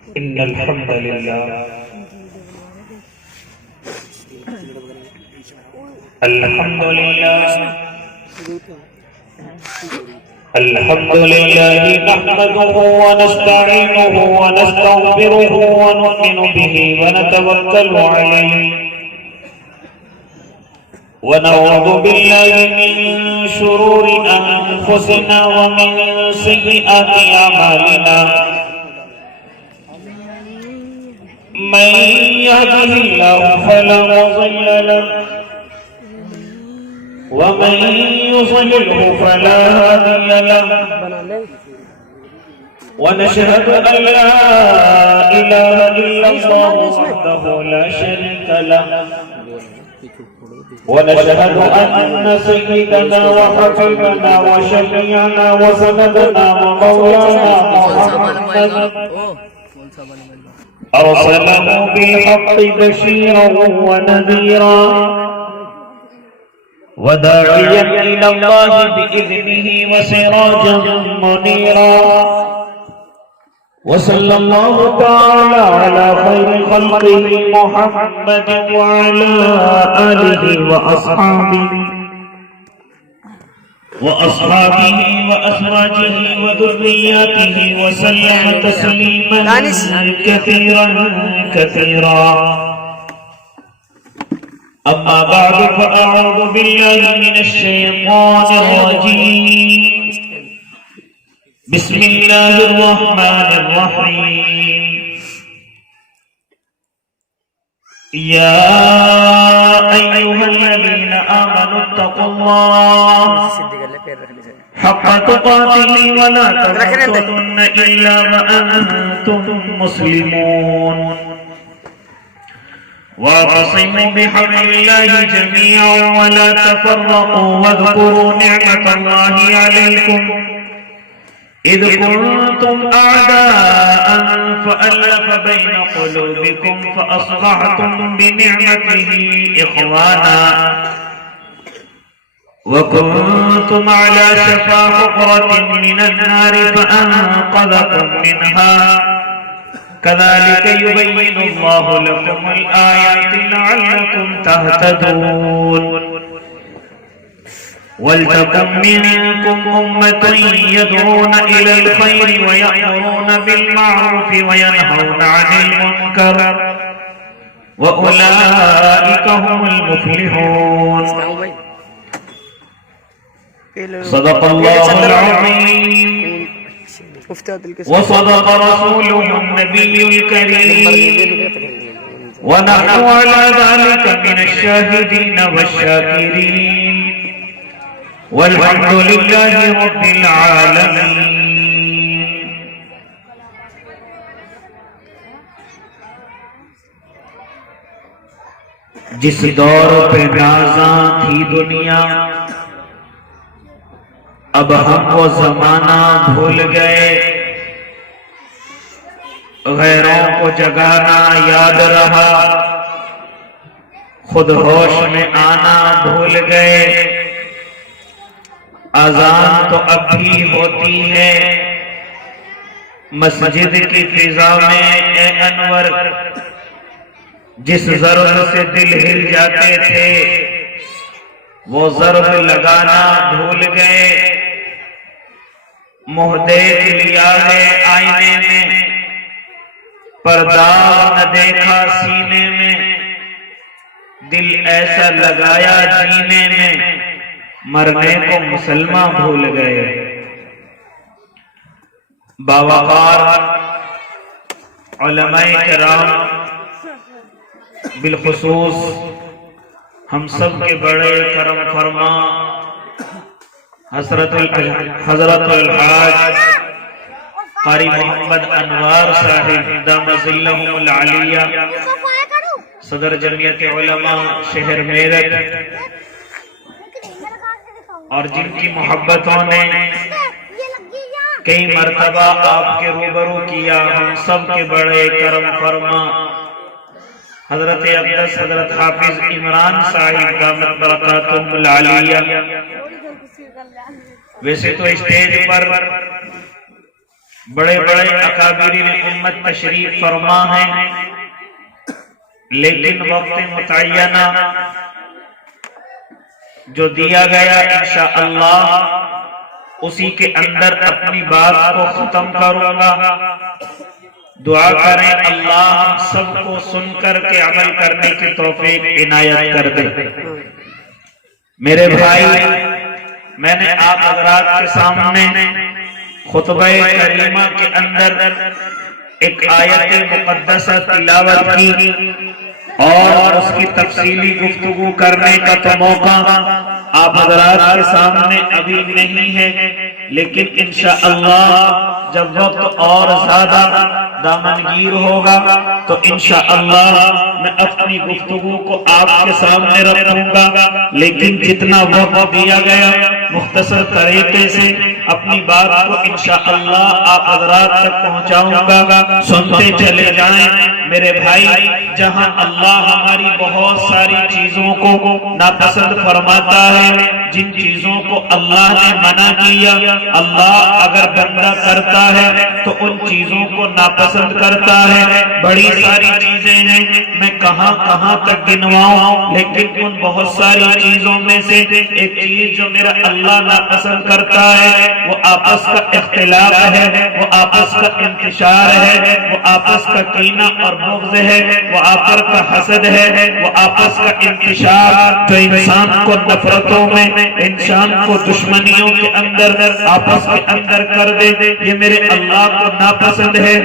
إن الحمد لله الحمد لله الحمد لله نحمده ونستعينه ونستغفره ونؤمن به ونتوكل عليه ونعوذ بالله من شرور أنفسنا ومن سيئات أعمالنا من يهده الله فلا مضل له ومن يضلله فلا هادي له ونشهد أن لا إله إلا الله وحده لا شريك له ونشهد أن سيدنا وحبيبنا وشفيعنا وسندنا ومولانا محمد أرسله بالحق بشيرا ونذيرا وداعيا إلى الله بإذنه وسراجا منيرا وصلى الله تعالى على خير خلقه محمد وعلى آله وأصحابه وأزواجه وذرياته وسلم تسليما كثيرا كثيرا أما بعد فأعوذ بالله من الشيطان الرجيم بسم الله الرحمن الرحيم يا أيها الذين آمنوا اتقوا الله حق تقاته ولا تموتن إلا وأنتم مسلمون واعتصموا بحبل الله جميعا ولا تفرقوا واذكروا نعمة الله عليكم إذ كنتم أعداء فألف بين قلوبكم فأصبحتم بنعمته إخوانا وكنتم على شفا حفرة من النار فأنقذكم منها كذلك يبين الله لكم الآيات لعلكم تهتدون ولتكن منكم أمة يدعون إلى الخير ويأمرون بالمعروف وينهون عن المنكر وأولئك هم المفلحون صدق الله العظيم وصدق رسوله النبي الكريم ونحن على ذلك من الشاهدين والشاكرين والحمد لله رب العالمين. جس دور پہ نازاں تھی دنیا اب ہم وہ زمانہ بھول گئے، غیروں کو جگانا یاد رہا، خود ہوش میں آنا بھول گئے۔ اذان تو اب بھی ہوتی ہے مسجد کی فضا میں اے انور، جس ضرب سے دل ہل جاتے تھے وہ ضرب لگانا بھول گئے۔ منہ دیکھ لیا ہے آئینے میں پر داغ نہ دیکھا سینے میں، دل ایسا لگایا جینے میں مرنے کو مسلمان بھول گئے۔ باوقار علماء کرام بالخصوص ہم سب کے بڑے کرم فرما حضرت الحاج قاری محمد انوار صاحب دامت ظلہم العالیہ صدر جمعیت علماء شہر میرٹھ، اور جن کی محبتوں نے کئی مرتبہ آپ کے روبرو کیا، ہم سب کے بڑے کرم فرما حضرت اقدس حضرت حافظ عمران صاحب دامت برکاتہم العالیہ۔ ویسے تو اسٹیج پر بڑے بڑے اکابرین امت تشریف فرما ہیں، لیکن وقت متعینہ جو دیا گیا انشاءاللہ اسی کے اندر اپنی بات کو ختم کروں گا۔ دعا کریں اللہ ہم سب کو سن کر کے عمل کرنے کی توفیق عنایت کر دے۔ میرے بھائی، میں نے آپ حضرات کے سامنے خطبہ کریمہ کے اندر ایک آیت مقدسہ تلاوت کی اور اس کی تفصیلی گفتگو کرنے کا تو موقع آپ حضرات کے سامنے ابھی نہیں ہے، لیکن انشاءاللہ جب وقت اور زیادہ دامنگیر ہوگا تو انشاءاللہ میں اپنی گفتگو کو آپ کے سامنے رکھوں گا، لیکن جتنا وقت دیا گیا مختصر طریقے سے اپنی بات کو انشاءاللہ آپ حضرات تک پہنچاؤں گا، سنتے چلے جائیں۔ میرے بھائی، جہاں اللہ ہماری بہت ساری چیزوں کو ناپسند فرماتا ہے، جن چیزوں کو اللہ نے منع کیا اللہ اگر بندہ کرتا ہے تو ان چیزوں کو ناپسند کرتا ہے۔ بڑی ساری چیزیں ہیں، میں کہاں کہاں تک گنواؤں، لیکن ان بہت ساری چیزوں میں سے ایک چیز جو میرا اللہ ناپسند کرتا ہے وہ آپس کا اختلاف ہے، وہ آپس کا انتشار ہے، وہ آپس کا کینہ اور بغض ہے، وہ آپس کا حسد ہے، وہ آپس کا انتشار جو انسان کو نفرتوں میں، انسان کو دشمنیوں کے اندر آپس کے اندر کر دے، یہ میرے اللہ کو ناپسند ہے۔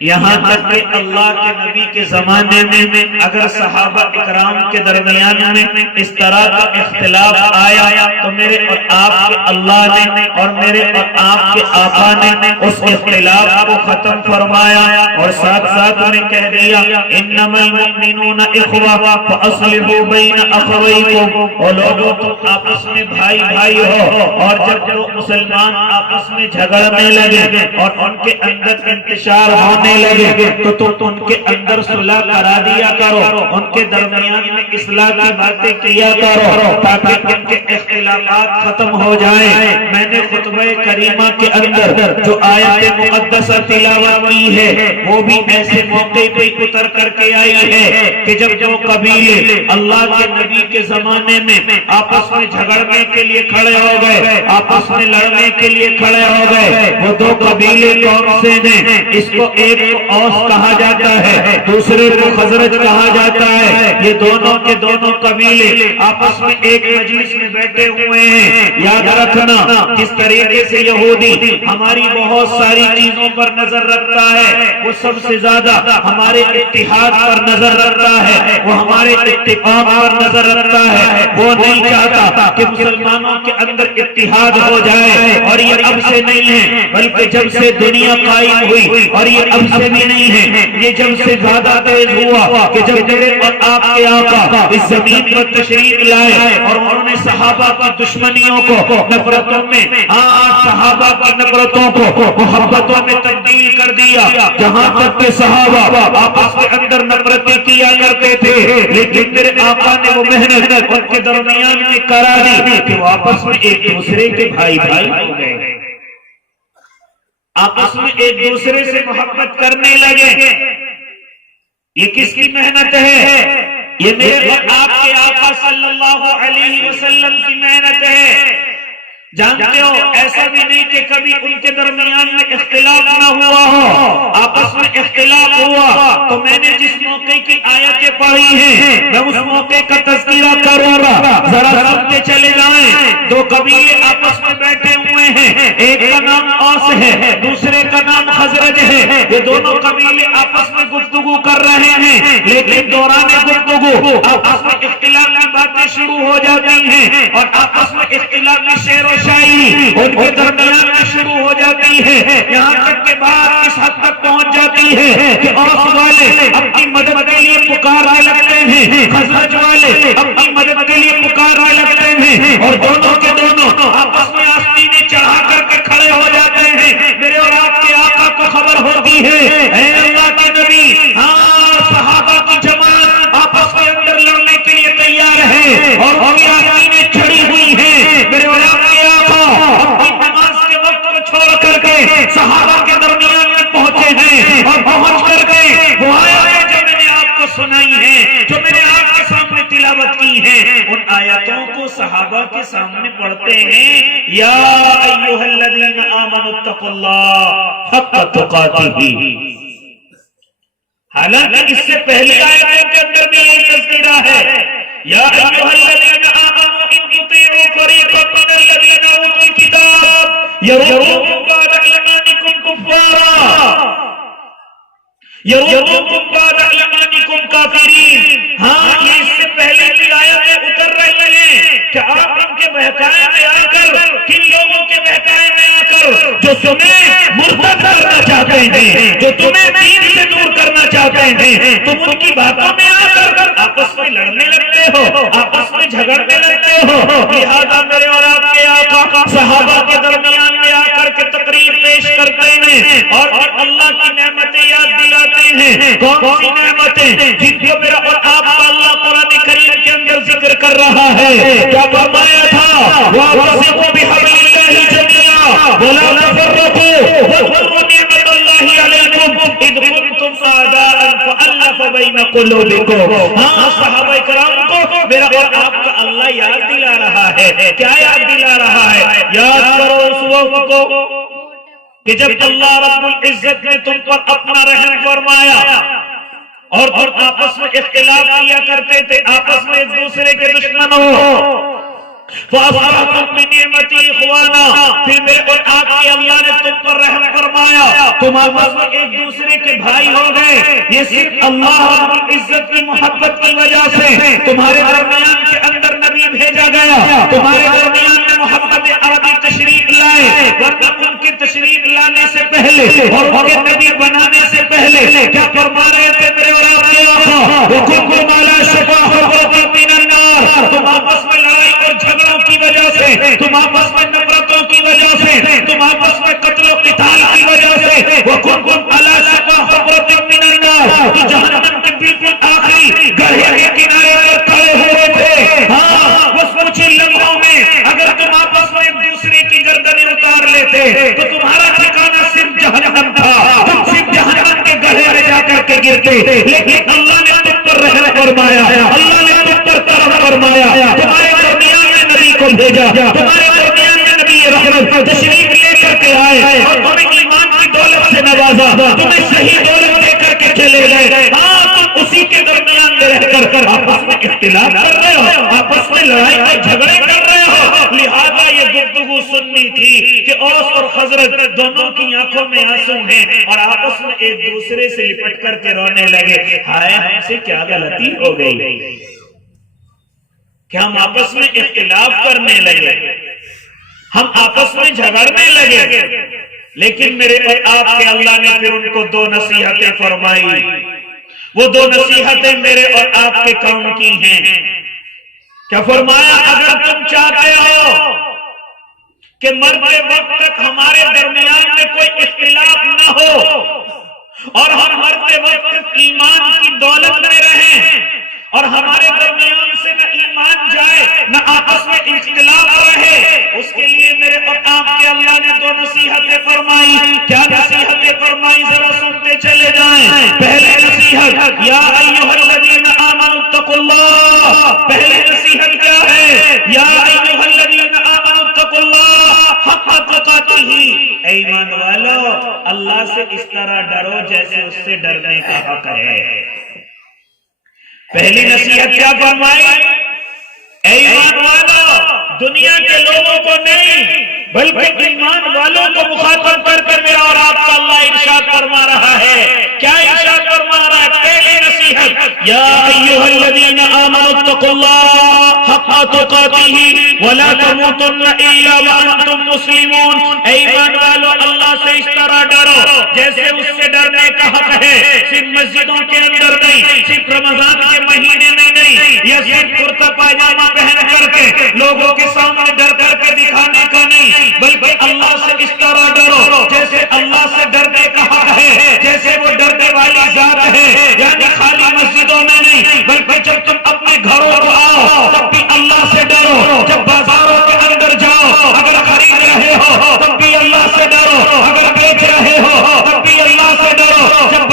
یہاں تک کہ اللہ کے نبی کے زمانے میں اگر صحابہ اکرام کے درمیان میں اس طرح کا اختلاف آیا تو میرے اور آپ کے اللہ نے اور میرے اور آپ کے آقا نے اس اختلاف کو ختم فرمایا اور ساتھ ساتھ میں کہہ دیا انما المؤمنون اخوہ فاصلحوا بین اخویکم، اور لوگوں تم آپس میں بھائی بھائی ہو، اور جب جو مسلمان آپس میں جھگڑنے لگے اور ان کے اندر انتشار ہونے لگے تو تم ان کے اندر صلح کرا دیا کرو، ان کے درمیان میں اصلاح کی باتیں کیا کرو تاکہ ان کے اختلافات ختم ہو جائیں۔ میں نے خطبہ کریمہ کے اندر جو آیت مقدسہ تلاوت کی ہے وہ بھی ایسے موقع پہ اتر کر کے آئی ہے کہ جب جو قبیلے اللہ کے نبی کے زمانے میں آپس میں جھگڑنے کے لیے کھڑے ہو گئے، آپس میں لڑنے کے لیے کھڑے ہو گئے، وہ دو قبیلے کون سے ہیں؟ اس کو ایک کو اوس کہا جاتا ہے، دوسرے کو خزرج کہا جاتا ہے۔ یہ دونوں کے دونوں قبیلے آپس میں ایک مجلس میں بیٹھے ہوئے ہیں۔ یاد رکھنا کس طریقے سے یہودی ہماری بہت ساری چیزوں پر نظر رکھتا ہے، وہ سب سے زیادہ ہمارے اتحاد پر نظر رکھتا ہے، وہ ہمارے اتفاق پر نظر رکھتا ہے۔ وہ نہیں چاہتا کہ مسلمانوں کے اندر اتحاد ہو جائے، اور یہ اب سے نہیں ہے بلکہ جب سے دنیا قائم ہوئی، اور یہ اب سے بھی نہیں ہے، یہ جب سے زیادہ تیز ہوا کہ جب میرے اور آپ کے آقا اس زمین پر تشریف لائے اور انہوں نے صحابہ کی دشمنیوں کو نفرتوں میں، صحابہ کی نفرتوں کو محبتوں میں تبدیل کر دیا۔ جہاں تک کہ صحابہ آپس کے اندر نفرتیں کیا کرتے تھے، لیکن میرے آقا نے وہ محنت ان کے درمیان میں کرا دی کہ وہ آپس میں ایک دوسرے کے بھائی بھائی ہو گئے، آپس میں ایک دوسرے سے محبت کرنے لگے۔ یہ کس کی محنت ہے؟ یہ میرے اور آپ کے آقا صلی اللہ علیہ وسلم کی محنت ہے۔ جانتے ہو ایسا بھی نہیں کہ کبھی ان کے درمیان میں اختلاف نہ ہوا ہو، آپس میں اختلاف ہوا تو میں نے جس موقع کی آیتیں پڑھی ہیں میں اس موقع کا تذکرہ کروں گا، ذرا سنتے چلے جائیں۔ دو قبیلے آپس میں بیٹھے ہوئے ہیں، ایک کا نام اوس ہے، دوسرے کا نام خزرج ہے۔ یہ دونوں قبیلے آپس میں گفتگو کر رہے ہیں، لیکن دوران گفتگو آپس میں اختلاف کی باتیں شروع ہو جاتی ہیں اور آپس میں اختلاف کی شعر و شاعری ان کے درمیان میں شروع ہو جاتی ہے، یہاں تک کہ بات اس حد تک پہنچ جاتی ہے کہ اوس والے اپنی مدد کے لیے پکارنے لگتے ہیں، خزرج والے اپنی مدد کے لیے پکارنے لگتے ہیں، اور دونوں کے دونوں آپس میں آستینیں چڑھا کر کے کھڑے ہو جاتے ہیں۔ میرے اور آپ کے آقا کو خبر ہوتی ہے، اے اللہ کے نبی، صحابہ کی جماعت آپس کے اندر لڑنے کے لیے تیار ہے اور ان کی آستینیں چڑھی ہوئی ہیں۔ میرے اور آپ کے آقا اپنی نماز کے وقت کو چھوڑ کر کے صحابہ اور پہنچ کر کے وہ آیاتیں جو میں نے آپ کو سنائی ہیں، جو میں نے آپ کے سامنے تلاوت کی ہیں، ان آیاتوں کو صحابہ کے سامنے پڑھتے ہیں، یا ایھا الذین آمنوا اتقوا اللہ حق تقاتہ۔ حالانکہ اس سے پہلی آیتوں کے اندر بھی یہی تذکرہ ہے، یا ایھا الذین آمنوا ان تطیعوا فریقا من الذین اوتوا الکتاب یردوکم بعد ایمانکم کفارا یردوکم بعد ایمانکم کافرین۔ ہاں، یہ اس سے پہلے کی آیتیں اتر رہی ہیں کہ آپ ان کے بہکائے میں آ کر، کن لوگوں کے بہکائے میں آ کر جو تمہیں مرتد کرنا چاہتے ہیں، جو تمہیں دین سے دور کرنا چاہتے ہیں، تم ان کی باتوں میں آ کر آپس میں لڑنے لگتے ہو، آپس میں جھگڑنے لگتے ہو۔ لہذا میرے اور آپ کے آقا صحابہ کے درمیان میں آ کر کے تقریر پیش کرتے ہیں اور اللہ کی نعمتیں یاد دلاتے ہیں۔ کون سی نعمتیں؟ جن کو میرا اور آپ کا اللہ قرآن کریم کے اندر ذکر کر رہا ہے۔ کیا فرمایا تھا؟ وَاعْتَصِمُوا بِحَبْلِ اللَّهِ جَمِيعًا وَلَا تَفَرَّقُوا وَاذْكُرُوا نِعْمَةَ اللَّهِ عَلَيْكُمْ إِذْ كُنتُمْ أَعْدَاءً فَأَلَّفَ بَيْنَ قُلُوبِكُمْ۔ ہاں، صحابہ کرام کو میرا اور آپ کا اللہ یاد دلا رہا ہے۔ کیا یاد دلا رہا ہے؟ یاد کرو اس وقت کو کہ جب اللہ رب العزت نے تم پر اپنا رحم فرمایا اور تم آپس میں اختلاف کیا کرتے تھے، آپس میں ایک دوسرے کے دشمن ہو، فَأَصْبَحْتُم بِنِعْمَتِهِ إِخْوَانًا، پھر میرے اور آپ کے اللہ نے تم پر رحم فرمایا، تم آپس میں ایک دوسرے کے بھائی ہو گئے۔ یہ صرف اللہ رب العزت کی محبت کی وجہ سے تمہارے درمیان کے اندر نبی بھیجا گیا، تمہارے درمیان میں محمد عربی تشریف لائے، ورنہ ان کے تشریف لانے سے پہلے اور ان کے نبی بنانے سے پہلے کیا فرما رہے تھے میرے اور آپ کے آقا؟ وَكُنتُمْ عَلَىٰ شَفَا حُفْرَةٍ مِّنَ النَّارِ، تم آپس میں لڑائی اور جھگڑوں کی وجہ سے، تم آپس میں نفرتوں کی وجہ سے، تم آپس میں قتل و قتال کی وجہ سے، وَكُنتُمْ عَلَىٰ شَفَا حُفْرَةٍ مِّنَ النَّارِ، تو جہنم کے بالکل آخری گڑھے کے کنارے پر کھڑے ہوئے تھے۔ ہاں، بس کچھ ہی لمحوں میں اگر تم آپس میں ایک دوسرے کی گردنیں اتار لیتے تو تمہارا ٹھکانہ صرف جہنم تھا، تم صرف جہنم کے گڑھے میں جا کر کے گرتے، لیکن اللہ نے تم پر رحم فرمایا، اللہ نے تم پر کرم فرمایا، تمہارے درمیان میں نبی کو بھیجا، تمہارے درمیان میں نبی رحمت تشریف لے کر کے آئے اور تمہیں ایمان کی دولت سے نوازا، تمہیں صحیح دولت دے کر کے چلے گئے۔ ہاں، تم اسی کے درمیان میں رہ کر آپس میں اختلاف کر رہے ہو، آپس میں لڑائی اور جھگڑے کر رہے ہو۔ لہذا یہ گفتگو سننی تھی کہ اوس اور خزرج دونوں کی آنکھوں میں آنسو ہیں اور آپس میں ایک دوسرے سے لپٹ کر کے رونے لگے، ہائے ہم سے کیا غلطی ہو گئی کہ ہم آپس میں اختلاف کرنے لگے، ہم آپس میں جھگڑنے لگے۔ لیکن میرے اور آپ کے اللہ نے پھر ان کو دو نصیحتیں فرمائی۔ وہ دو نصیحتیں میرے اور آپ کے کام کی ہیں۔ کیا فرمایا؟ اگر تم چاہتے ہو کہ مرتے وقت تک ہمارے درمیان میں کوئی اختلاف نہ ہو اور ہم مرتے وقت تک ایمان کی دولت میں رہیں اور ہمارے درمیان سے نہ ایمان جائے نہ آپس میں اختلاف رہے، اس کے لیے میرے اور آپ کے اللہ نے دو نصیحتیں فرمائی۔ کیا نصیحتیں فرمائی؟ ذرا سنتے چلے جائیں۔ پہلی نصیحت، یا ایھا الذین آمنوا اتقوا اللہ۔ پہلی نصیحت کیا ہے؟ یا ایھا الذین آمنوا اتقوا اللہ حق تقاتہ۔ اے ایمان والو، اللہ سے اس طرح ڈرو جیسے اس سے ڈرنے کا حق ہے۔ پہلی نصیحت کیا فرمائی؟ اے ایمان والو، دنیا کے لوگوں کو نہیں بلکہ ایمان والوں کو مخاطب کر کر میرا اور آپ کا اللہ ارشاد فرما رہا ہے۔ کیا ارشاد فرما رہا ہے؟ پہلی نصیحت، یا ایھا الذین آمنوا اتقوا اللہ حق تقاتہ ولا تموتن الا وانتم مسلمون۔ اے ایمان والو، اللہ سے اس طرح ڈرو جیسے اس سے ڈرنے کا حق ہے۔ صرف مسجدوں کے اندر نہیں، صرف رمضان کے مہینے میں نہیں، یا صرف کرتا پائجامہ پہن کر کے لوگوں کے سامنے ڈر کر کے دکھانے کا نہیں، بلکہ اللہ سے اس طرح ڈرو جیسے اللہ سے ڈرنے کا حق ہے، جیسے وہ ڈرنے والی ذات ہے۔ یعنی خالی مسجدوں میں نہیں بلکہ جب تم اپنے گھروں کو آؤ تب بھی اللہ سے ڈرو، جب بازاروں کے اندر جاؤ اگر خرید رہے ہو تب بھی اللہ سے ڈرو، اگر بیچ رہے ہو تب بھی اللہ سے ڈرو، جب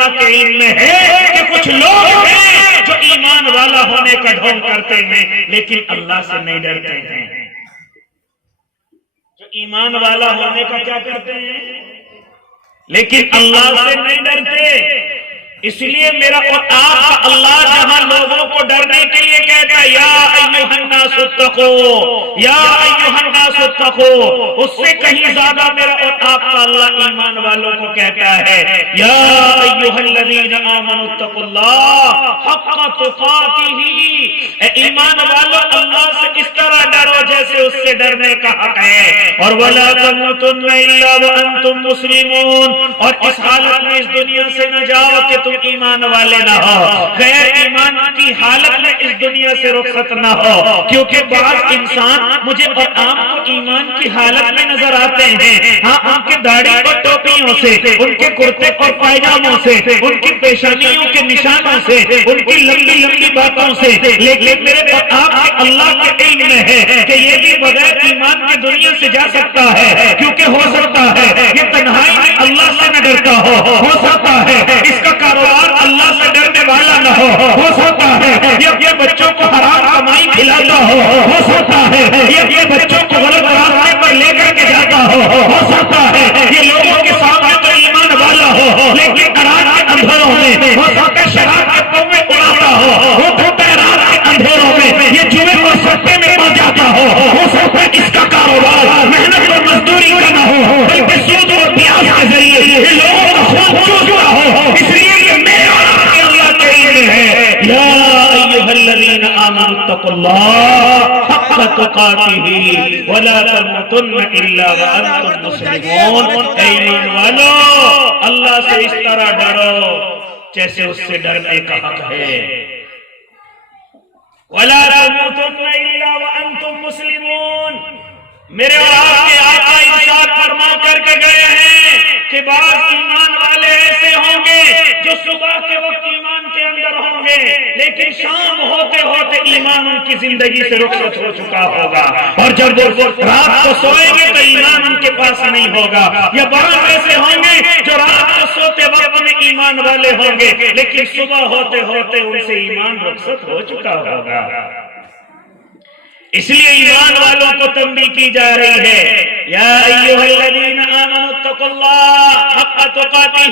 اللہ کے علم میں ہے کہ کچھ لوگ ہیں جو ایمان والا ہونے کا ڈھونگ کرتے ہیں لیکن اللہ سے نہیں ڈرتے ہیں. جو ایمان والا ہونے کا کیا کرتے ہیں لیکن اللہ سے نہیں ڈرتے. اس لیے میرا اور آپ کا اللہ جہاں لوگوں کو ڈرنے کے لیے کہتا ہے یا ایھا الناس اتقوا، یا ایھا الناس اتقوا، اس سے کہیں زیادہ میرا اور آپ کا اللہ ایمان والوں کو کہتا ہے یا ایھا الذین آمنوا اتقوا اللہ حق تقاتہ. اے ایمان والوں اللہ سے اس طرح ڈرو جیسے اس سے ڈرنے کا حق ہے. اور ولا تموتن الا وانتم مسلمون، اور اس حالت میں اس دنیا سے نہ جاؤ کہ تم ایمان والے نہ ہو، غیر ایمان کی حالت میں اس دنیا سے رخصت نہ ہو. کیونکہ بعض انسان مجھے اور آپ کو ایمان کی حالت میں نظر آتے ہیں، ہاں ان کے داڑھی اور ٹوپیوں سے، ان کے کرتے اور پائجاموں سے، ان کی پیشانیوں کے نشانوں سے، ان کی لمبی لمبی باتوں سے، لیکن میرے اور آپ کے اللہ کے علم میں ہے کہ یہ بھی بغیر ایمان کے دنیا سے جا سکتا ہے. کیونکہ ہو سکتا ہے یہ تنہائی میں اللہ سے نہ ڈرتا ہو سکتا ہے اس کا کاروبار اللہ سے ڈرنے والا نہ ہو سکتا ہے یہ اپنے بچوں کو حرام کمائی کھلاتا ہو سکتا ہے یہ اپنے بچوں کو غلط راستے پر لے کر کے جاتا ہو سکتا ہے یہ لوگوں کے سامنے تو ایمان والا ہو لیکن رات کے اندھیروں میں ہو سکتا ہے شراب کے پوے اڑاتا ہو سکتا ہے رات کے اندھیروں میں یہ جوئے اور سٹے میں پڑ جاتا ہو سکتا ہے اس کا کاروبار محنت اور مزدوری کا نہ ہو بلکہ سود اور پیاز کے ذریعے یہ لوگوں کا خون چوستا ہو. اس لیے یا ایھا الذین آمنوا اتقوا اللہ حق تقاتہ ولا تموتن الا وانتم مسلمون. ایمان والو اللہ سے اس طرح ڈرو جیسے اس سے ڈرنے کا حق ہے. ولا تموتن الا وانتم مسلمون. میرے اور آپ کے آقا ارشاد فرما کر کے گئے ہیں کہ بعض ایمان والے ایسے ہوں گے جو صبح کے وقت ایمان کے اندر ہوں گے لیکن شام ہوتے ہوتے ایمان ان کی زندگی سے رخصت ہو چکا ہوگا اور جب وہ رات کو سوئیں گے تو ایمان ان کے پاس نہیں ہوگا. یا بعض ایسے ہوں گے جو رات کو سوتے وقت میں ایمان والے ہوں گے لیکن صبح ہوتے ہوتے ان سے ایمان رخصت ہو چکا ہوگا. اس لیے ایمان والوں کو تنبیہ کی جا رہی ہے یا ایھا الذین آمنوا اتقوا اللہ حق تقاتہ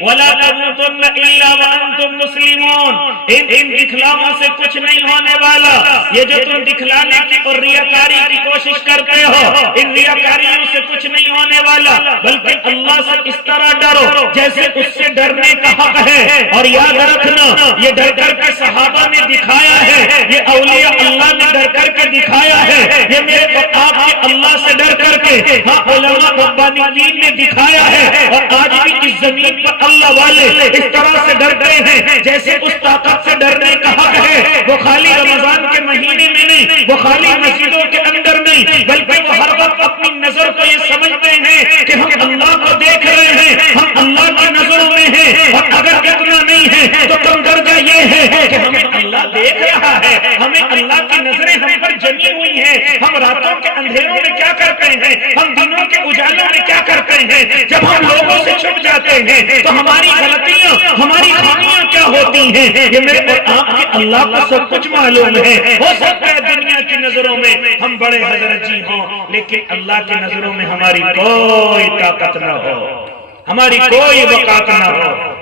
ولا تموتن الا وانتم مسلمون. ان دکھلاووں سے کچھ نہیں ہونے والا. یہ جو تم دکھلانے کی اور ریاکاری کی کوشش کرتے ہو ان ریاکاریوں سے کچھ نہیں ہونے والا بلکہ اللہ سے اس طرح ڈرو جیسے اس سے ڈرنے کا حق ہے. اور یاد رکھنا یہ ڈر کر کے صحابہ نے دکھایا ہے، یہ اولیاء اللہ نے ڈر کر کے دکھایا ہے، یہ میرے اور آپ کے اللہ سے ڈر کر کے ہاں علماء ربانیین نے دکھایا ہے. اور آج بھی اس زمین پر اللہ والے اس طرح سے ڈرتے ہیں جیسے اس طاقت سے ڈرنے کا حق ہے. وہ خالی رمضان کے مہینے میں نہیں، وہ خالی مسجدوں کے اندر نہیں، بلکہ وہ ہر وقت اپنی نظر کو یہ سمجھتے ہیں کہ ہم اللہ کو دیکھ رہے ہیں، ہم اللہ کی نظروں میں ہیں. اور اگر اتنا نہیں ہے تو کم درجہ یہ ہے کہ ہمیں اللہ دیکھ رہا ہے، ہمیں اللہ کی نظریں ہم پر جمی ہوئی ہیں. ہم راتوں کے اندھیروں میں کیا کرتے ہیں، ہم دنوں کے اجالوں میں کیا کرتے ہیں. جب ہم لوگوں سے چھپ جاتے ہیں تو ہماری غلطیاں، ہماری خامیاں کیا ہوتی ہیں یہ میرے اور آپ کے اللہ کو سب کچھ معلوم ہے. ہو سکتا ہے دنیا کی نظروں میں ہم بڑے حضرت جی ہوں لیکن اللہ کی نظروں میں ہماری کوئی طاقت نہ ہو، ہماری کوئی وقات نہ ہو.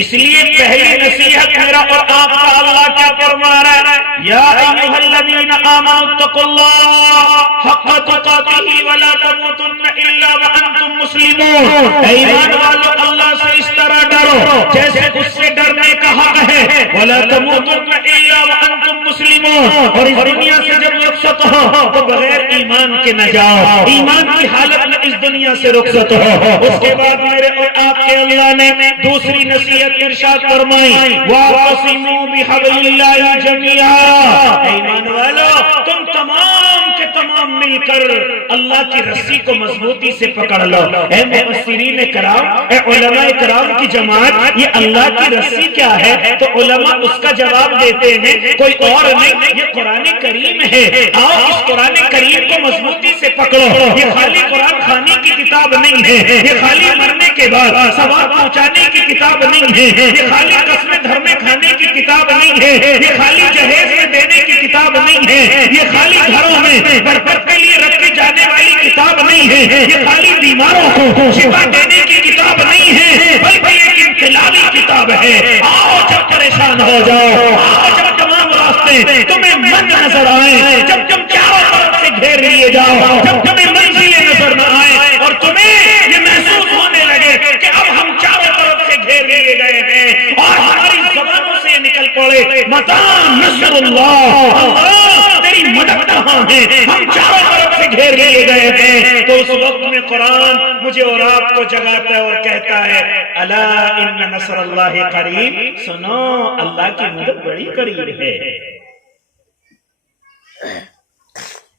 اس لیے پہلی نصیحت میرا اور آپ کا اللہ کیا فرما رہا ہے یا ایھا الذین آمنوا اتقوا اللہ حق تقاتہ ولا تموتن الا وانتم مسلمون. ایمان والو اللہ سے اس طرح ڈرو جیسے اس سے ڈرنے کا حق ہے. ولا تموتن الا وانتم مسلمون. اور اس دنیا سے جب رخصت ہو تو بغیر ایمان کے نہ جاؤ، ایمان کی حالت میں اس دنیا سے رخصت ہو. اس کے بعد میرے اور آپ کے اللہ نے دوسری نصیحت ارشاد فرمائی وَاعْتَصِمُوا بِحَبْلِ اللَّهِ جَمِيعًا. ایمان والو تم تمام کے تمام تمام مل کر اللہ کی رسی کو مضبوطی سے پکڑ لو۔ اے مفسرین کرام، اے علماء کرام کی جماعت، یہ اللہ کی رسی کیا ہے؟ تو علماء اس کا جواب دیتے ہیں کوئی اور نہیں، یہ قرآن کریم ہے۔ آؤ اس قرآن کریم کو مضبوطی سے پکڑو۔ یہ خالی قرآن خانی کی کتاب نہیں ہے، یہ خالی مرنے کے بعد ثواب پہنچانے کی کتاب نہیں ہے، یہ خالی قسم دھرمے کھانے کی کتاب نہیں ہے، یہ خالی جہیز میں دینے کی کتاب نہیں ہے، یہ خالی گھروں میں برکت کے لیے رکھی جانے والی کتاب نہیں ہے، یہ خالی بیماروں کو شفا دینے کی کتاب نہیں ہے، بلکہ ایک انقلابی کتاب ہے۔ آؤ جب پریشان ہو جاؤ، آؤ جب تمام راستے تمہیں بند نظر آئے، جب تم چاروں طرف سے گھیر لیے جاؤ، جب تمہیں منزلیں نظر نہ آئے اور تمہیں یہ محسوس ہونے لگے کہ اب ہم چاروں طرف سے گھیر لیے گئے ہیں اور ہماری زبانوں سے نکل پڑے متى نصر اللہ، اللہ تیری مدد کہاں ہے، ہم چاروں طرف سے گھیر لیے گئے ہیں، تو اس وقت میں قرآن مجھے اور آپ کو جگاتا ہے اور کہتا ہے الا ان نصر اللہ قریب، سنو اللہ کی مدد بڑی قریب ہے۔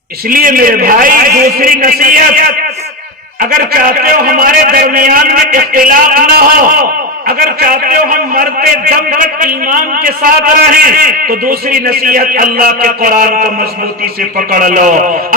اس لیے میرے بھائی دوسری نصیحت، اگر چاہتے ہو ہمارے درمیان میں اختلاف نہ ہو، اگر چاہتے ہو ہم مرتے دم تک ایمان کے ساتھ رہیں، تو دوسری نصیحت اللہ کے قرآن کو مضبوطی سے پکڑ لو،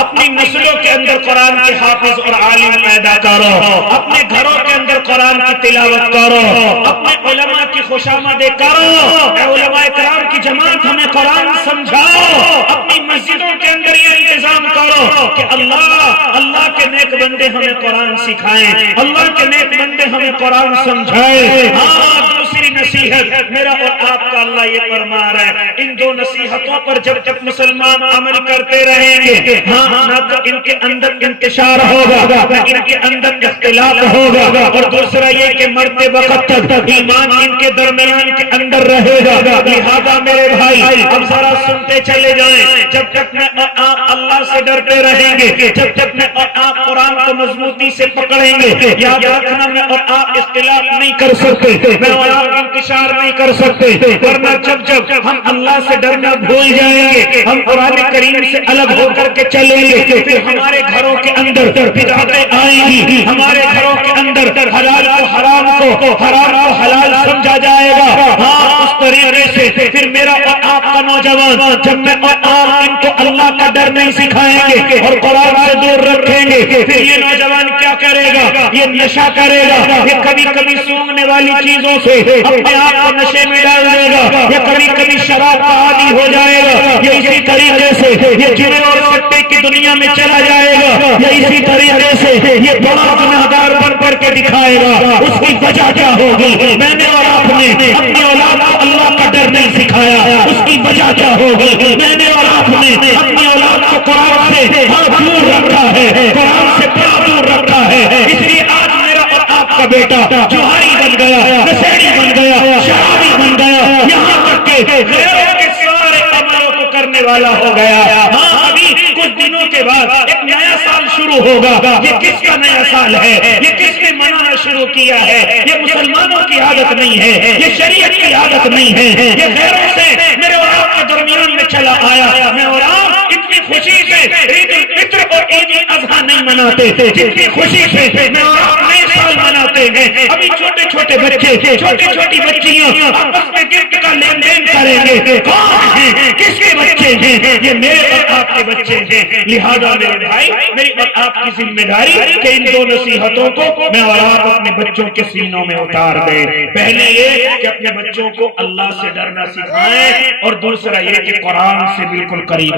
اپنی نسلوں کے اندر قرآن کے حافظ اور عالم پیدا کرو، اپنے گھروں کے اندر قرآن کی تلاوت کرو، اپنے علماء کی خوشامدیں کرو۔ اے علماء کرام کی جماعت، ہمیں قرآن سمجھاؤ، اپنی مسجدوں کے اندر یہ انتظام کرو کہ اللہ کے نیک بندے ہمیں قرآن سکھائیں، اللہ کے نیک بندے ہمیں قرآن سمجھائیں۔ دوسری نصیحت میرا اور آپ کا اللہ یہ فرما رہا ہے، ان دو نصیحتوں پر جب تک مسلمان عمل کرتے رہیں گے، نہ تو ان کے اندر انتشار ہوگا، نہ ان کے اندر اختلاف ہوگا، اور دوسرا یہ کہ مرتے وقت تک ایمان ان کے درمیان کے اندر رہے گا۔ لہذا میرے بھائی اب ذرا سنتے چلے جائیں، جب تک میں اور آپ اللہ سے ڈرتے رہیں گے، جب تک میں اور آپ قرآن کو مضبوطی سے پکڑیں گے، یاد رکھنا میں اور آپ اختلاف نہیں کر سکتے، میں اور آپ انتشار نہیں کر سکتے، ورنہ جب ہم اللہ سے ڈرنا بھول جائیں گے، ہم قرآن کریم سے الگ ہو کر کے چلیں گے، پھر ہمارے گھروں کے اندر بدعتیں آئیں گی، ہمارے گھروں کے اندر حلال کو حرام کو، حرام کو حلال سمجھا جائے گا۔ ہاں اس طریقے سے پھر میرا اور آپ کا نوجوان، جب میں اور آپ ان کو اللہ کا ڈر نہیں سکھائیں گے اور قرآن سے دور رکھیں گے، پھر یہ نوجوان کیا کرے گا؟ یہ نشہ کرے گا، یہ کبھی کبھی سونگنے والی چیزوں سے اپنے آپ کو نشے میں ڈال دے گا، یا کبھی کبھی شراب کا عادی ہو جائے گا، یا اسی طریقے سے یہ جنے اور سٹے کی دنیا میں چلا جائے گا، یا اسی طریقے سے یہ بڑا گناہگار بن کر کے دکھائے گا۔ اس کی وجہ کیا ہوگی؟ میں نے اور آپ نے اپنی اولاد کو اللہ کا ڈر نہیں سکھایا، اس کی وجہ کیا ہوگی؟ میں نے اور آپ نے اپنی اولاد کو قرآن سے دور رکھا ہے، قرآن سے بڑا دور رکھا ہے، اس لیے آج میرا اور آپ کا بیٹا جوہری بن گیا، نشیڑی بن گیا، شرابی بن گیا، یہاں تک کہ غیروں کے سارے عملوں کو کرنے والا ہو گیا۔ ہاں ابھی کچھ دنوں کے بعد ایک نیا سال شروع ہوگا، یہ کس کا نیا سال ہے؟ یہ کس نے منانا شروع کیا ہے؟ یہ مسلمانوں کی عادت نہیں ہے، یہ شریعت کی عادت نہیں ہے، یہ غیروں سے میرے اور آپ کے درمیان میں چلا آیا۔ میں اور آپ اتنی خوشی سے عید الفطر اور عید الاضحیٰ نہیں مناتے، جتنی خوشی سے میں اور آپ نئے سال مناتے ہیں۔ ابھی چھوٹے چھوٹے بچے، چھوٹی چھوٹی بچیاں آپس میں گفٹ کا لین دین کریں گے، کون ہیں؟ کس کے بچے ہیں؟ یہ میرے اور آپ کے بچے ہیں۔ لہذا میرے بھائی، میری اور آپ کی ذمہ داری کہ ان دو نصیحتوں کو میں اور آپ اپنے بچوں کے سینوں میں اتار دیں۔ پہلے یہ کہ اپنے بچوں کو اللہ سے ڈرنا سکھائیں، اور دوسرا یہ کہ قرآن سے بالکل قریب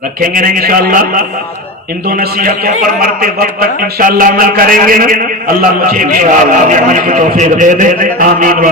رکھیں گے نا انشاءاللہ۔ ان دو نصیحتوں پر مرتے وقت تک انشاءاللہ عمل کریں گے نا۔ اللہ مجھے بھی عمل کی توفیق دے دے، آمین۔